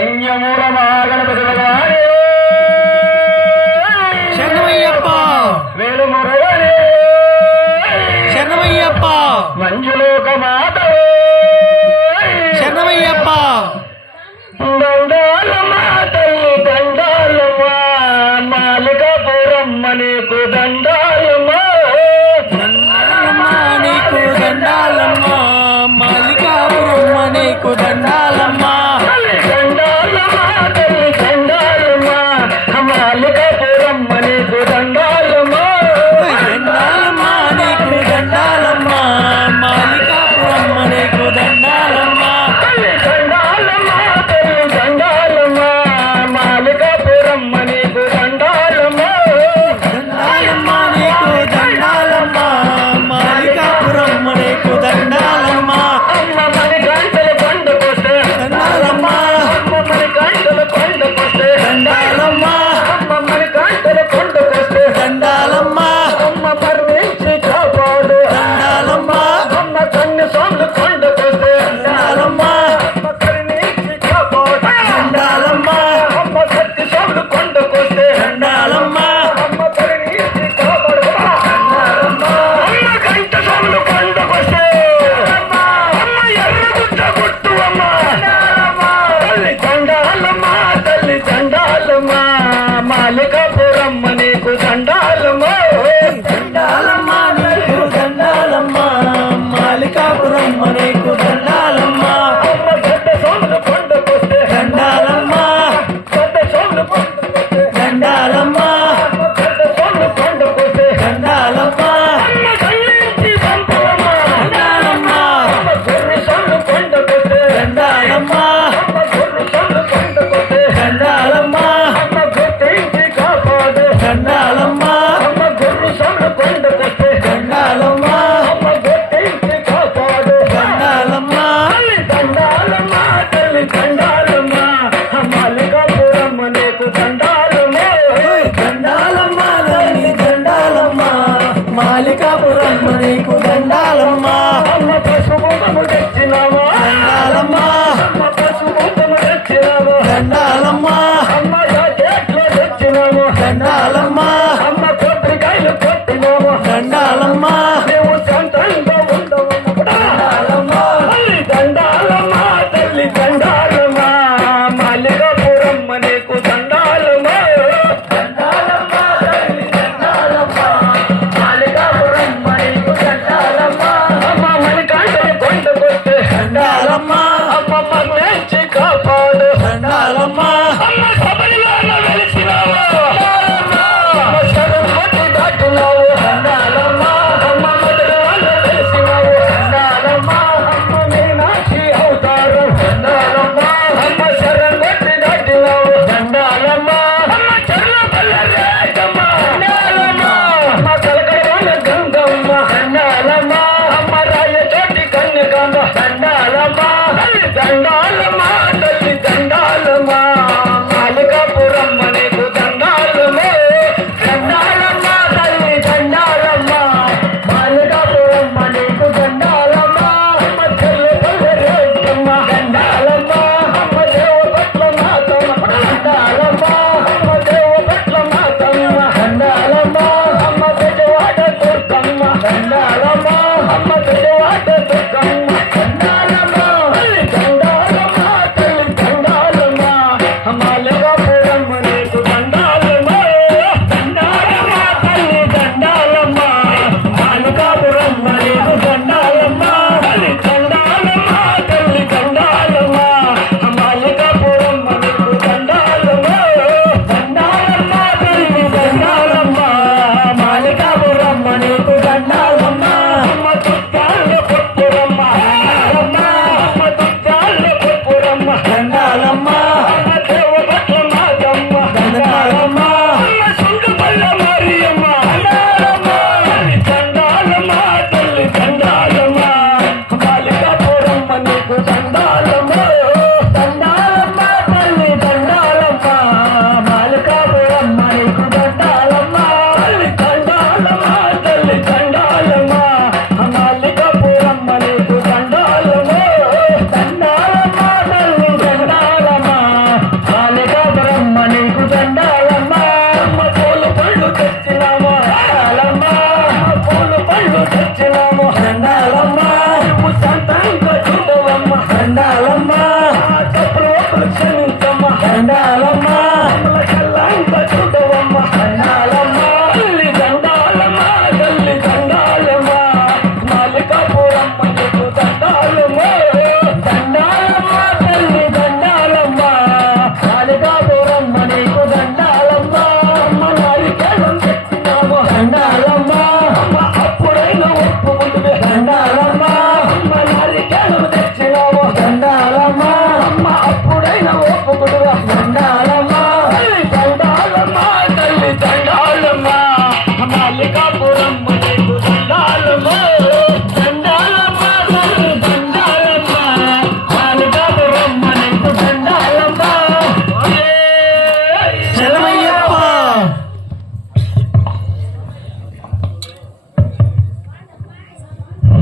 కన్యమూలమా గణపతి భగవానే శరణమయ్యప్ప వేలుమురగనే శరణమయ్యప్ప మంజులోక మాతవే శరణమయ్యప్ప దండాలమ్మా తల్లి దండాలమ్మా మాలికాపురమ్మ నీకు దండాలమ్మా దండాలమ్మా నీకు దండాలమ్మా మాలికాపురమ్మ నీకు దండాలమ్మా దండాలమ్మా తల్లి దండాలమ్మా మాలికాపురమ్మ నీకు దండాలమ్మా దండాలమ్మా నీకు దండాలమ్మా మాలికాపురమ్మ నీకు దండాలమ్మా దండాలమ్మా తల్లి దండాలమ్మా మాలికాపురమ్మ నీకు దండాలమ్మా దండాలమ్మా నీకు దండాలమ్మా మాలికాపురమ్మ నీకు దండాలమ్మా అమ్మ మరి గంటలు కొండకొస్తే దండాలమ్మా అమ్మ మరి గంటలు కొండకొస్తే దండాలమ్మా అమ్మ మరి గంటలు కొండకొస్తే దండాలమ్మా అమ్మ పర్వించి కాపాడు దండాలమ్మా అమ్మ కన్ను సొంత కొండకొస్తే దండాలమ్మా అమ్మ కరుణించి కాపాడు దండాలమ్మా అమ్మ కత్తి సొంత కొండకొస్తే దండాలమ్మా అమ్మ కరుణించి కాపాడు దండాలమ్మా అమ్మ గంట సొంత కొండకొస్తే అమ్మ ఎర్రగుట్ట గుట్టు అమ్మ తల్లి దండాలమ్మా తల్లి దండాలమ్మా మాలికాపురమ్మ నీకు దండాలమ్మా దండాలమ్మా నీకు దండాలమ్మా మాలికాపురమ్మ నీకు దండాలమ్మా అమ్మ గడ్డ సొంత కొండకొస్తే దండాలమ్మా గడ్డ సొంత కొండకొస్తే దండాలమ్మా అమ్మ గడ్డ సొంత కొండకొస్తే దండాలమ్మా అమ్మ కళ్ళించి పంపవమ్మా దండాలమ్మా అమ్మ గొర్రె సొంత కొండకొస్తే దండాలమ్మా అమ్మ గొర్రె సొంత కొండకొస్తే దండాలమ్మా అమ్మ గుర్తించి కాపాడు దండాలమ్మా అమ్మ గొర్రె సొంత కొండకొస్తే దండాలమ్మా అమ్మ గుర్తించి కాపాడు దండాలమ్మా తల్లి దండాలమ్మా తల్లి దండాలమ్మా మాలికాపురమ్మ నీకు దండాలమ్మా దండాలమ్మా తల్లి దండాలమ్మా మాలికాపురమ్మ నీకు దండాలమ్మా అమ్మ పశుభూతము తెచ్చినావా దండాలమ్మా అమ్మ పశుభూతము తెచ్చినావా దండాలమ్మా అమ్మ జాకెట్లో తెచ్చినావు దండాలమ్మా అమ్మ కొబ్బరికాయలు కొట్టినావు దండాలమ్మా నువ్వు సంతంగా ఉండవు దండాలమ్మా తల్లి దండాలమ్మా తల్లి దండాలమ్మా మాలికాపురమ్మ నీకు దండాలమ్మా దండాలమ్మా తల్లి దండాలమ్మా మాలికాపురమ్మ నీకు దండాలమ్మా అమ్మ మణికంఠని కొండకొస్తే దండాలమ్మా అమ్మ పర్ణించి కాపాడు దండాలమ్మా అమ్మ శబరిలో వెలిసినావు అమ్మ శరణి దాటినావు దండాలమ్మా అమ్మ మధురలో వెలిసినావు దండాలమ్మా అమ్మ మీనాక్షి అవుతారు దండాలమ్మా అమ్మ శరణి దాటినావు దండాలమ్మా అమ్మ చర్లపల్ల రేఖమ్మ దండాలమ్మా అమ్మ కలకడలోన గంగమ్మ దండాలమ్మా అమ్మ రాయ చోటి కన్యకమ్మ దండాలమ్మా దండాలమ్మా